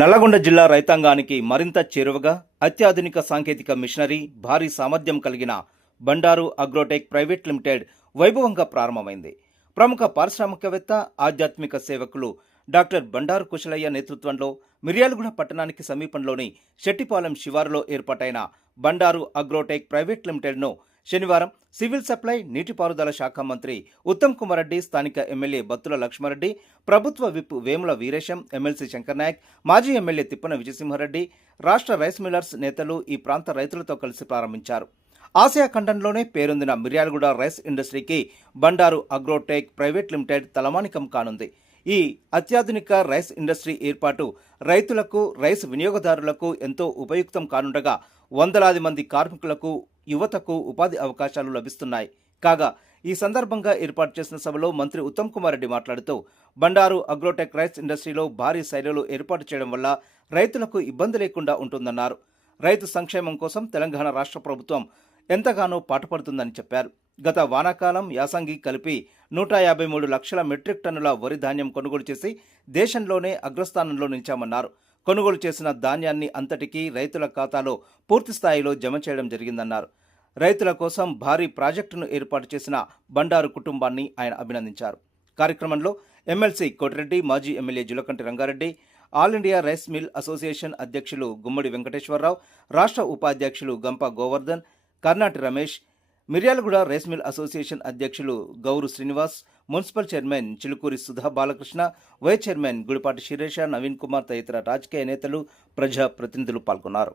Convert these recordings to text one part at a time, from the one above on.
నల్లగొండ జిల్లా రైతాంగానికి మరింత చేరువగా అత్యాధునిక సాంకేతిక మిషనరీ, భారీ సామర్థ్యం కలిగిన బండారు అగ్రోటెక్ ప్రైవేట్ లిమిటెడ్ వైభవంగా ప్రారంభమైంది. ప్రముఖ పారిశ్రామికవేత్త, ఆధ్యాత్మిక సేవకులు డాక్టర్ బండారు కుశలయ్య నేతృత్వంలో మిర్యాలగూడ పట్టణానికి సమీపంలోని శెట్టిపాలెం శివారులో ఏర్పాటైన బండారు అగ్రోటెక్ ప్రైవేట్ లిమిటెడ్ను శనివారం సివిల్ సప్లై, నీటిపారుదల శాఖ మంత్రి ఉత్తమ్ కుమార్ రెడ్డి, స్థానిక ఎమ్మెల్యే బత్తుల లక్ష్మారెడ్డి, ప్రభుత్వ విప్ వేముల వీరేశం, ఎమ్మెల్సీ శంకర్ నాయక్, మాజీ ఎమ్మెల్యే తిప్పన విజయసింహారెడ్డి, రాష్ట్ర రైస్ మిల్లర్స్ నేతలు ఈ ప్రాంత రైతులతో కలిసి ప్రారంభించారు. ఆసియా ఖండంలోనే పేరొందిన మిర్యాలగూడ రైస్ ఇండస్ట్రీకి బండారు అగ్రోటెక్ ప్రైవేట్ లిమిటెడ్ తలమానికం కానుంది. ఈ అత్యాధునిక రైస్ ఇండస్ట్రీ ఏర్పాటు రైతులకు, రైస్ వినియోగదారులకు ఎంతో ఉపయుక్తం కానుండగా వందలాది మంది కార్మికులకు, యువతకు ఉపాధి అవకాశాలు లభిస్తున్నాయి. కాగా ఈ సందర్భంగా ఏర్పాటు చేసిన సభలో మంత్రి ఉత్తమ్ కుమార్ రెడ్డి మాట్లాడుతూ, బండారు అగ్రోటెక్ రైస్ ఇండస్ట్రీలో భారీ శైలులు ఏర్పాటు చేయడం వల్ల రైతులకు ఇబ్బంది లేకుండా ఉంటుందన్నారు. రైతు సంక్షేమం కోసం తెలంగాణ రాష్ట్ర ప్రభుత్వం ఎంతగానో పాటుపడుతుందని చెప్పారు. గత వానాకాలం, యాసంగి కలిపి 153 లక్షల మెట్రిక్ టన్నుల వరి ధాన్యం కొనుగోలు చేసి దేశంలోనే అగ్రస్థానంలో నిలిచామన్నారు. కొనుగోలు చేసిన ధాన్యాన్ని అంతటికీ రైతుల ఖాతాలో పూర్తి స్థాయిలో జమ చేయడం జరిగిందన్నారు. రైతుల కోసం భారీ ప్రాజెక్టును ఏర్పాటు చేసిన బండారు కుటుంబాన్ని ఆయన అభినందించారు. కార్యక్రమంలో ఎమ్మెల్సీ కోటిరెడ్డి, మాజీ MLA Julakanti Rangareddy, all India rice mill association అధ్యక్షులు గుమ్మడి వెంకటేశ్వరరావు, రాష్ట్ర ఉపాధ్యక్షులు Gampa Govardhan, Karnati Ramesh, Miryalaguda rice mill association అధ్యక్షులు Gouru Srinivas, municipal chairman Chilukuri Sudha Balakrishna, vice chairman Gudipati Sirisha, Naveen Kumar తదితర రాజకీయ నేతలు, ప్రజా ప్రతినిధులు పాల్గొన్నారు.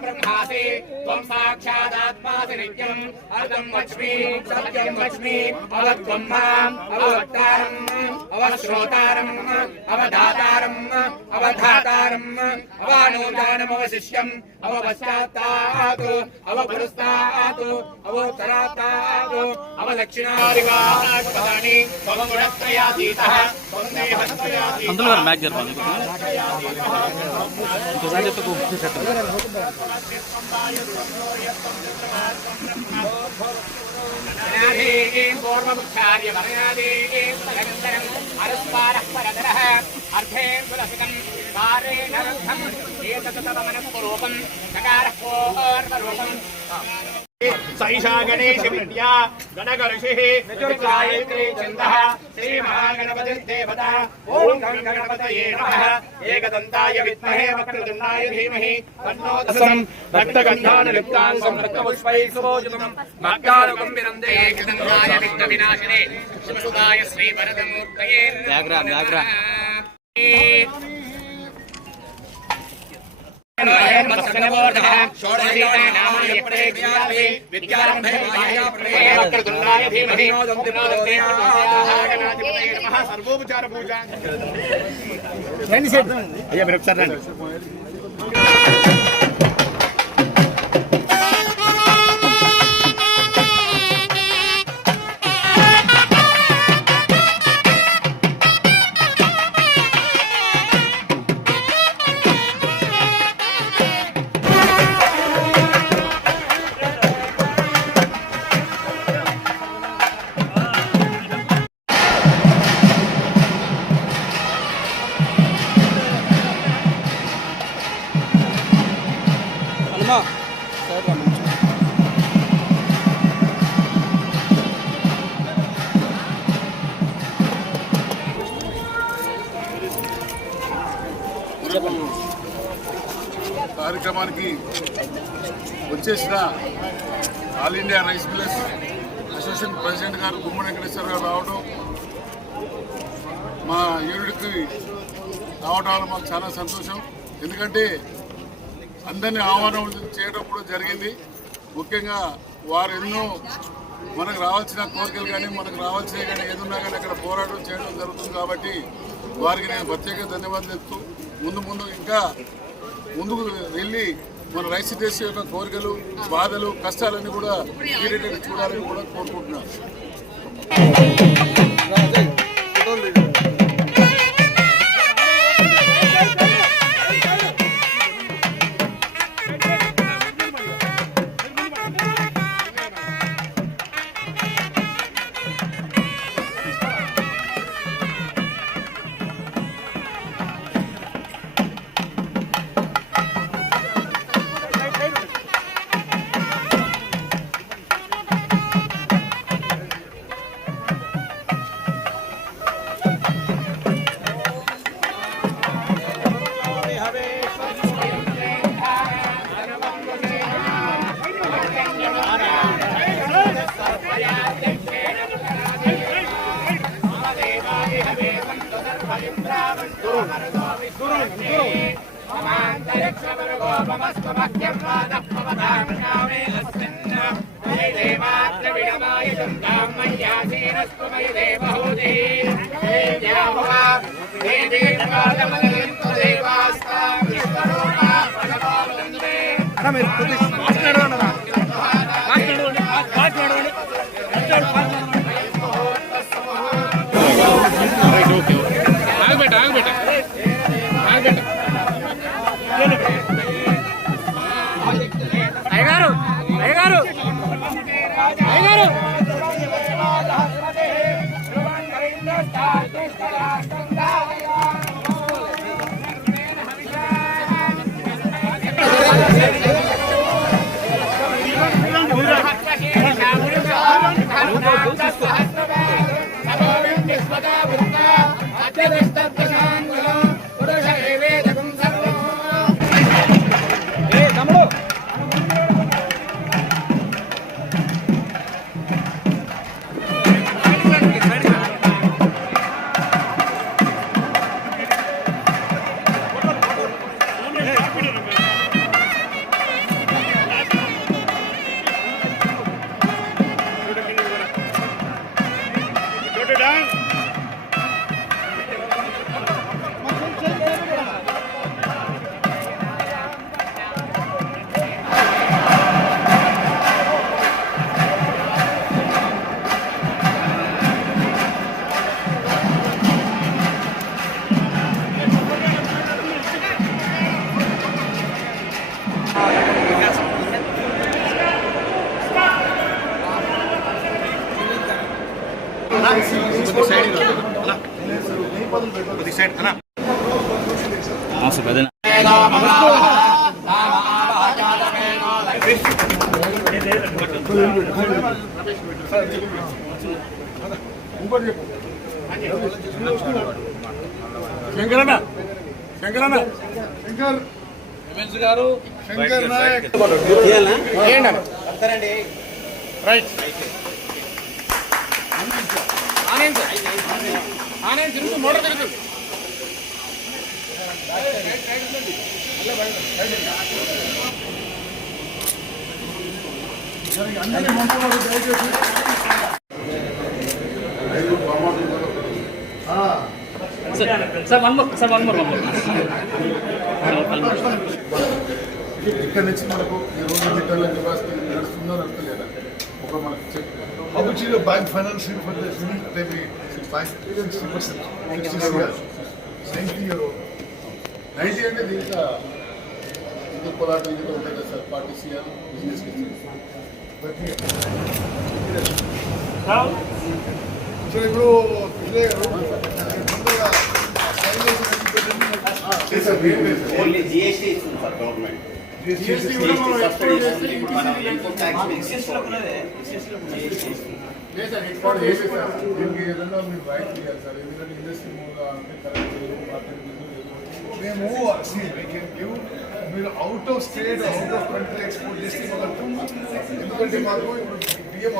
ब्रह्मासि त्वं साक्षादात्मासि नित्यम् अर्थं वच्मि सत्यं वच्मि अवत्वं माम् अववक्तारम् अवश्रोतारम् अवधातारम् अवधातारम् अवानोदानमवशिष्यम् अवपश्चात्तात् अवपुरस्तात् अवोत्तरात्तात् अवदक्षिणादिवानि त्वं गुणत्रयातीतः त्वं देहत्रयातीतः सैषा गणेश विद्या गणगर्षिः गायत्री छन्दः श्रीमहागणपतिर्देवता ओं गणपतये नमः एकदन्ताय विद्महे वक्रतुण्डाय धीमहि तन्नो दशं रक्तगन्धानुलिप्तां रक्तपुष्पैः सुभोजितं मग्गारुगम्भीरं दे एकदन्ताय विघ्नविनाशिने शिवसुताय श्रीवरदमूर्तये सर्वोपचार पूजा కార్యక్రమానికి వచ్చేసిన all India rice millers association president గారు గుమ్మడి వెంకటేశ్వర గారు రావడం, మా యూనిట్కి రావడం వల్ల మాకు చాలా సంతోషం. ఎందుకంటే అందరినీ ఆహ్వానం చేయడం కూడా జరిగింది. ముఖ్యంగా వారు ఎన్నో మనకు రావాల్సిన కోరికలు కానీ, మనకు రావాల్సినవి కానీ ఏదున్నా కానీ అక్కడ పోరాటం చేయడం జరుగుతుంది. కాబట్టి వారికి నేను ప్రత్యేక ధన్యవాదాలు చెప్తూ ముందు ఇంకా ముందుకు వెళ్ళి మన రైస్ దేశ యొక్క కోరికలు, బాధలు, కష్టాలన్నీ కూడా తీరేటట్టు చూడాలని కూడా కోరుకుంటున్నాను. శంకరన్న శంకరన్న శంకర్ ఎమ్మెల్సీ గారు శంకర్ నాయక్ రైట్ ఆనంద్ తిరుగు మోటార్ తిరుగు అందరినీ మంత్రులు దయచేసి ఇక్కడ నుంచి మనకు ఈ రోజు మీటర్ల కెపాసిటీ నడుస్తుందో నడతలేదా ఒక మనకు check How much is your bank financing for the cement? Maybe 60%. 90 euro 90 అంటే దీంట్లో ఇది పోరాట ఇది ఉంటుంది కదా sir party CR business so ఇప్పుడు ఓన్లీ జిఎస్టీ ఇస్తుంది సార్ గవర్నమెంట్. జిఎస్టీ కూడా మనం ఎక్స్పోర్ట్ చేస్తే ఇన్పుట్ ట్యాక్స్ లేదు సార్ ఎక్స్పోర్ట్ చేసి సార్ దీనికి ఏదైనా మీరు రైట్ చేయాలి సార్ ఎందుకంటే ఇండస్ట్రీ మూవ్గా అంటే కరెక్ట్ మేము మీరు out of state out of country export చేస్తే ఎందుకంటే మాకు ఇప్పుడు బియ్యం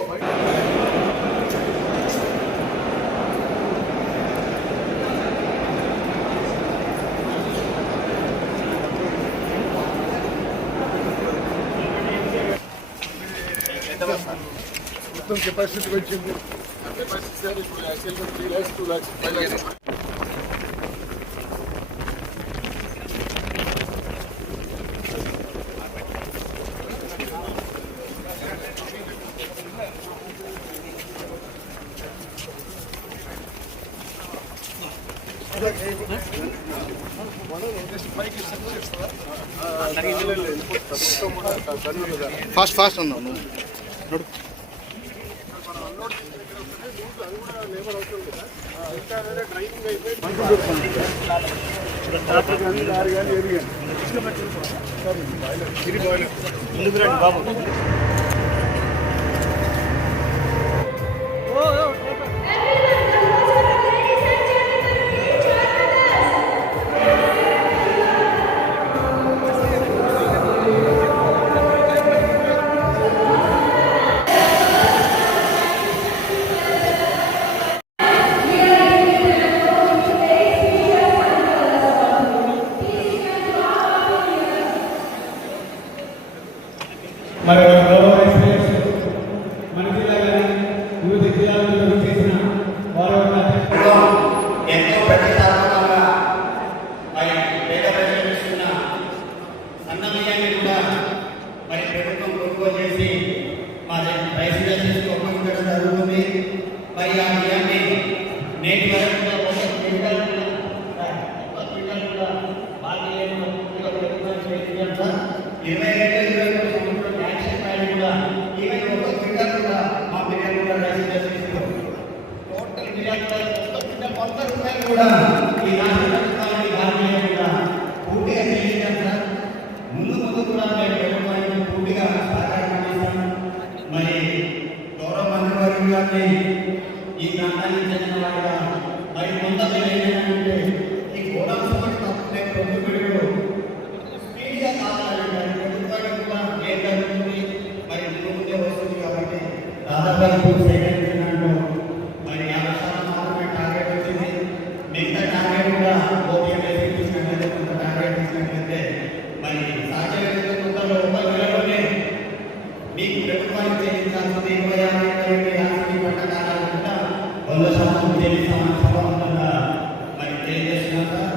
మొత్తం కెపాసిటీ వచ్చింది కెపాసిటీ సార్ ఇప్పుడు యాక్చువల్గా 3 lakhs 2 lakhs 5 lakhs fast fast అన్నాను. మరి గౌరవ ఎక్స్పీరియన్స్ మన జిల్లా కానీ వివిధ జిల్లాలలో చేసిన వారు ఎంతో ప్రతిష్టాత్మకంగా మరి పేద ప్రజలకు ఇస్తున్న అన్నమయ్యాన్ని కూడా మరి ప్రభుత్వం కొనుగోలు చేసి మా రైస్ ఇండస్ట్రీస్కి ఉపయోగించడం జరుగుతుంది. మరి ఆ బియ్యాన్ని నేటి వరకు కూడా ఒక క్వింటాల్ కూడా బాగా 22 యాక్షన్ ప్లాన్ కూడా ఈవెన్ ఒక క్వింటాల్ కూడా మా బిర్యానీ కూడా రైస్ ఇండస్ట్రీస్ టోటల్ బిర్యానీ కూడా ఒక క్వింటాల్ 100 రూపాయలు కూడా ఈ రాష్ట్ర ప్రభుత్వానికి భారతీయ కూడా పూర్తిగా చేయించాం సార్. ముందు కూడా మేము ప్రభుత్వానికి పూర్తిగా సహకారం చేశాం. మరి గౌరవ మంత్రివర్గం గారిని ఈ ప్రాంతానికి చెందిన వారిగా మరి కొంత ఏంటంటే ఈ గోడౌన్స్ తప్పునే ప్రభుత్వం స్పీడ్గా కావాలంటే ప్రభుత్వానికి కూడా ఏం జరుగుతుంది మరి ముందే వస్తుంది కాబట్టి దాదాపు సేకరించినట్టు మరి 50% మాత్రమే టార్గెట్ వచ్చింది. మిగతా టార్గెట్ కూడా ఓపీఎం తీసుకున్నట్లయితే కొంత టార్గెట్ తీసుకున్నట్లయితే మరి సాధ్యమైనంత కొంతలో 1 నెలలోనే మీకు ప్రభుత్వానికి చెల్లించాల్సింది 26 పంట కాలాలు కూడా 100% చెల్లిస్తామని సభాముఖంగా మరి తెలియజేస్తున్నాం సార్.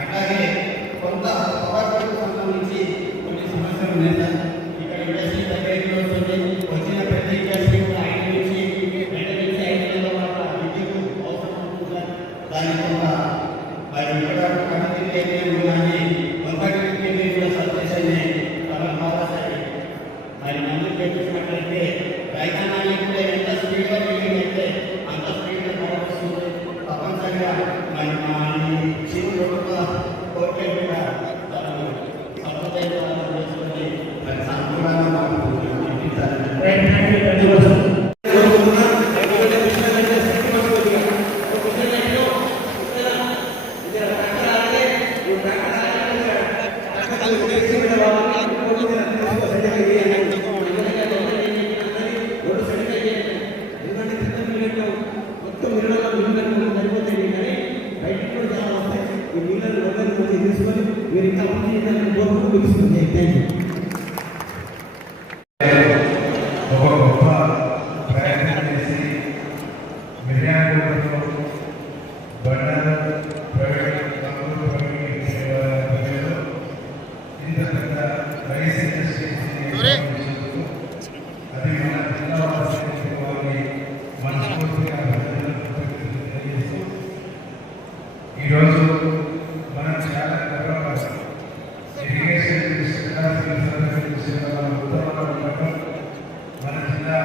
అట్లాగే కొంత పవర్కు సంబంధించి కొన్ని సమస్యలు ఉన్నాయి సార్. ఇక్కడ ఇండస్ట్రీ దగ్గరికి వస్తుంది. వచ్చిన ప్రతి ఇండస్ట్రీ కూడా 5 నుంచి 5 నెలల వరకు విద్యుత్ అవసరం ఉంటుంది సార్. దాని కొంత మరి ఇక్కడ కమిటీ కానీ కొంతటి కూడా సబ్స్టేషన్ కావాల్సి మరి మందులు పెట్టినట్లయితే రైతాంగానికి కూడా ఎంత స్పీడ్గా పెరిగిందంటే అంత స్పీడ్గా వస్తుంది. తప్పనిసరిగా మరి మా చీఫ్ కోరిక కూడా సపోర్ట్ చేసుకొని మరి సంపూర్ణంగా ఒక గొప్ప ప్రయత్నం చేసి మిర్యాలగూడలో బండారు ప్రైవేట్ ఇంత పెద్ద రైస్ ఇండస్ట్రీస్ అది మన జిల్లా వారికి మనస్ఫూర్తిగా తెలియజేస్తూ ఈరోజు మనం చాలా గర్వపడతాం. ఇరిగేషన్ మన జిల్లా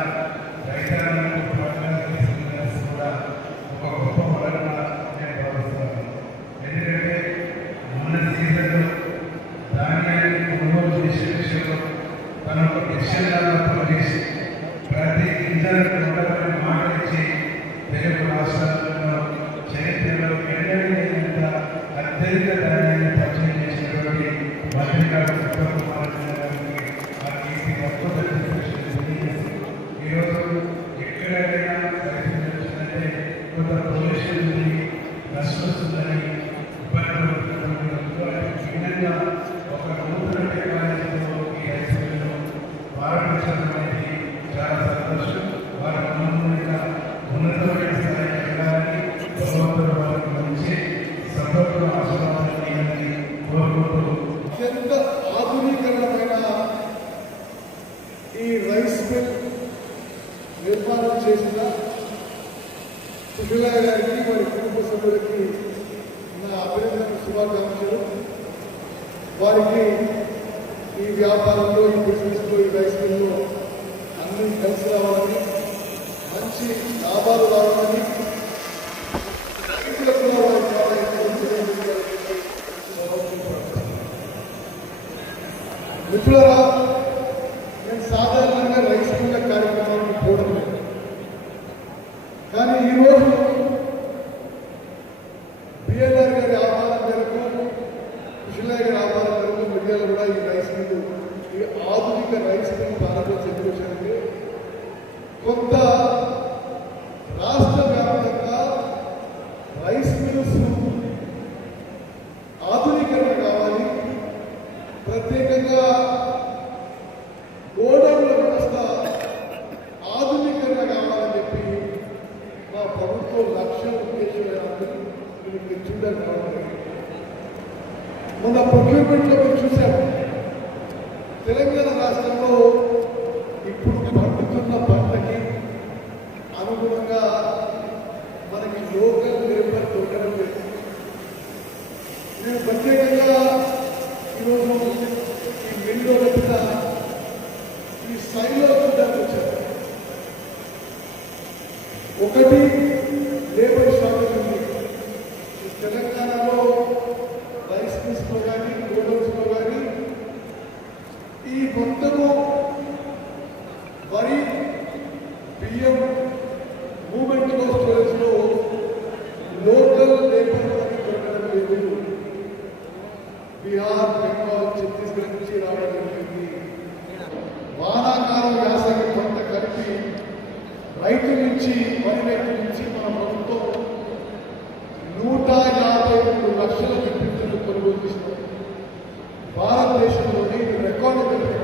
రైతాంగానికి కూడా ఒక గొప్ప వరంగా నేను భావిస్తున్నాను. ఎందుకంటే మన సీజన్లో ధాన్యాన్ని కొనుగోలు చేసే విషయంలో తన ఒక డిక్షనరీగా పనిచేసి ప్రతి గింజలకు ఉండవని మాట ఇచ్చి తెలుగు రాష్ట్రాలలో చరిత్రలో ఎన్నడైనంత అత్యధిక ధాన్యాన్ని పరిచయం చేసినటువంటి మంత్రి గారు ఈరోజు ఎక్కడైనా పరిస్థితి వచ్చిందంటే కొంత పొల్యూషన్ ఉంది, డస్ట్ వస్తుందని ఇబ్బంది పడుతున్నటువంటి భిన్నంగా ఒక నూతన టెక్నాలజీలో ఈ ఐసీలో భారతదేశం అనేది చాలా సంతోషం. వారి మనోన్నంగా ఉన్నతమైన స్థాయికి వెళ్ళాలని భగవంతుడు వారి గురించి సంపూర్ణ ఆశీర్వాదాన్ని కోరుకుంటూ అత్యంత ఆధునీకరణమైన ఈ రైస్ మిల్ నిర్మాణం చేసిన సుశీల గారికి వారి కుటుంబ సభ్యులకి శుభాకాంక్షలు. వారికి ఈ వ్యాపారంలో, ఈ బిజినెస్లో, ఈ రైస్ మిల్లో అన్నీ కలిసి రావాలని, మంచి లాభాలు రావాలని, రైతులకు కూడా వారికి చాలా ఎక్కువ మిత్రులారా, నేను సాధారణంగా రైస్ మిల్ల కార్యక్రమాలను పోవడం లేదు. కానీ ఈరోజు బిఎల్ఆర్ గారి ఆహ్వానం మేరకు, కృష్ణయ్య గారి ఆహ్వానం మేరకు మీడియాలో కూడా ఈ రైస్ మిల్లు, ఈ ఆధునిక రైస్ మిల్ ప్రారంభించే కొంత రాష్ట్ర వ్యాప్తంగా రైస్ మిల్స్ ఆధునీకరణ కావాలి, ప్రత్యేకంగా గోడౌన్ల వ్యవస్థ ఆధునీకరణ కావాలని చెప్పి మా ప్రభుత్వం లక్ష్య ఉద్దేశమైనందుకు మీరు చూడాలి. మొన్న ప్రొక్యూర్మెంట్లో మీరు చూశారు, తెలంగాణ రాష్ట్రంలో ఇప్పుడు పండుతున్న పంటకి అనుగుణంగా మనకి లోకల్ లేబర్ దొరకడం లేదు. నేను ప్రత్యేకంగా ఈరోజు ఈ మిల్లు మీద ఈ సైలో చూడడానికి వచ్చాను. ఒకటి, లేబర్ షార్టేజ్ ఉంది. ఈ తెలంగాణలో రైస్ మిల్స్లో కానీ, గోడౌన్స్లో కానీ ఈ మొత్తము వరి, బియ్యం మూమెంట్లో, స్టోరేజ్లో లోకల్ లేబర్ మనకి దొరకడం లేదు. బీహార్, బెంగాల్, ఛత్తీస్గఢ్ నుంచి రావడం జరిగింది. వానాకాలం, యాసంగి పంట కలిపి రైతు నుంచి, వరి రైతు నుంచి మన ప్రభుత్వం 153 లక్షల విద్యుత్తులు కొనుగోలు చేస్తుంది. భారతదేశంలోని రికార్డు చేస్తుంది.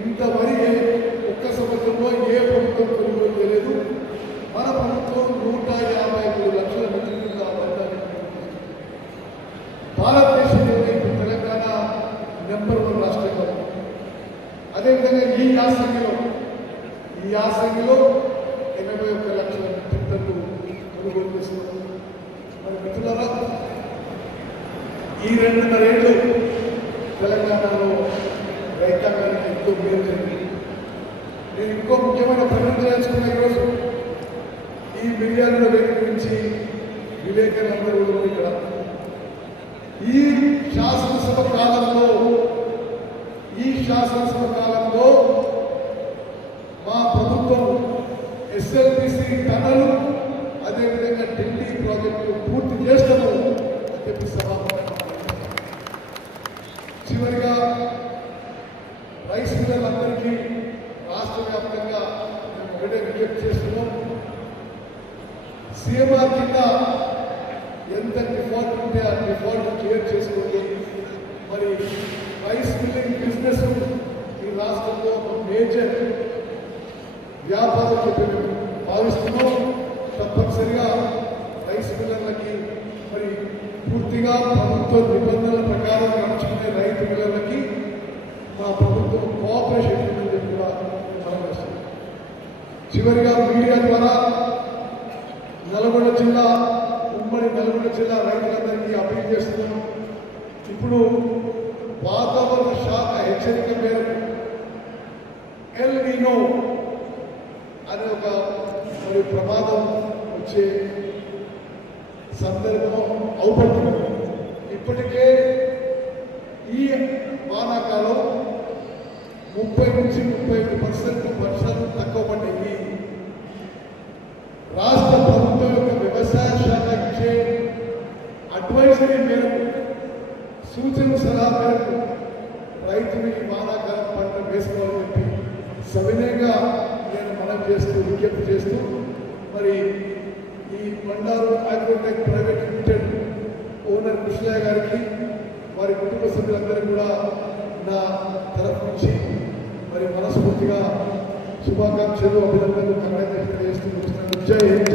ఇంత వరి ఒక్క సంవత్సరంలో ఏ ప్రభుత్వం కొనుగోలు చేయలేదు. మన ప్రభుత్వం 153 లక్షల విద్యుత్తుల అబద్ధాన్ని భారతదేశంలోని తెలంగాణ నెంబర్ 1 రాష్ట్రంగా. అదేవిధంగా ఈ యాసంగిలో 81 లక్షల విద్యుత్తులు కొనుగోలు చేస్తున్నారు. మరి మిత్రులారా, ఈ 2.5 ఏళ్ళు తెలంగాణలో రైతాంగానికి ఎంతో మేలు జరిగింది. నేను ఇంకో ముఖ్యమైన ప్రకటన చేసుకున్న ఈరోజు ఈ మిర్యాల వేదిక నుంచి విలేకరులందరూ ఇక్కడ ఈ శాసనసభ కాలంలో మా ప్రభుత్వం ఎస్ఎల్బిసి టనలు, అదేవిధంగా ఢిల్లీ ప్రాజెక్టు పూర్తి చేస్తాము అని చెప్పి చివరిగా రైస్ మిల్లర్లందరికీ రాష్ట్ర వ్యాప్తంగా మేము ఒకటే విజ్ఞప్తి చేస్తున్నాం. సీఎంఆర్ కింద ఎంత డిఫాల్ట్ ఉంటే ఆ డిఫాల్ట్ క్లియర్ చేసుకోండి. మరి రైస్ మిల్లింగ్ బిజినెస్ ఈ రాష్ట్రంలో ఒక మేజర్ వ్యాపారం చెప్పి మేము భావిస్తున్నాం. తప్పనిసరిగా రైస్ మిల్లర్లకి, మరి పూర్తిగా ప్రభుత్వ నిబంధనల ప్రకారం నడుచుకునే రైతు మిల్లర్లకి మా ప్రభుత్వం కోఆపరేషన్ చెప్పి కూడా మనం వేస్తున్నాం. చివరిగా మీడియా ద్వారా ఉమ్మడి నల్గొండ జిల్లా రైతులందరికీ అప్పీల్ చేస్తున్నాం. ఇప్పుడు వాతావరణ శాఖ హెచ్చరిక మేరకు ఎల్ నీనో అనే ఒక మరి ప్రమాదం వచ్చే సందర్భం అవుపడుతుంది. ఇప్పటికే ఈ వానాకాలం 30 నుంచి 35% వర్షాలు తక్కువ పడ్డాయి. రాష్ట్ర ప్రభుత్వం యొక్క వ్యవసాయ శాఖ ఇచ్చే అడ్వైజరీ మేరకు, సూచన సలహా మేరకు రైతులు ఈ వానాకాలం పంట వేసుకోవాలని చెప్పి సవినయంగా నేను విజ్ఞప్తి చేస్తూ మరి ఈ Bandaru Agrotech private limited owner Krishnaiah గారికి, వారి కుటుంబ సభ్యులందరికీ కూడా నా తరఫు నుంచి మరి మనస్ఫూర్తిగా శుభాకాంక్షలు, అభినందనలు, కన్నడ చేస్తూ జై హింద్.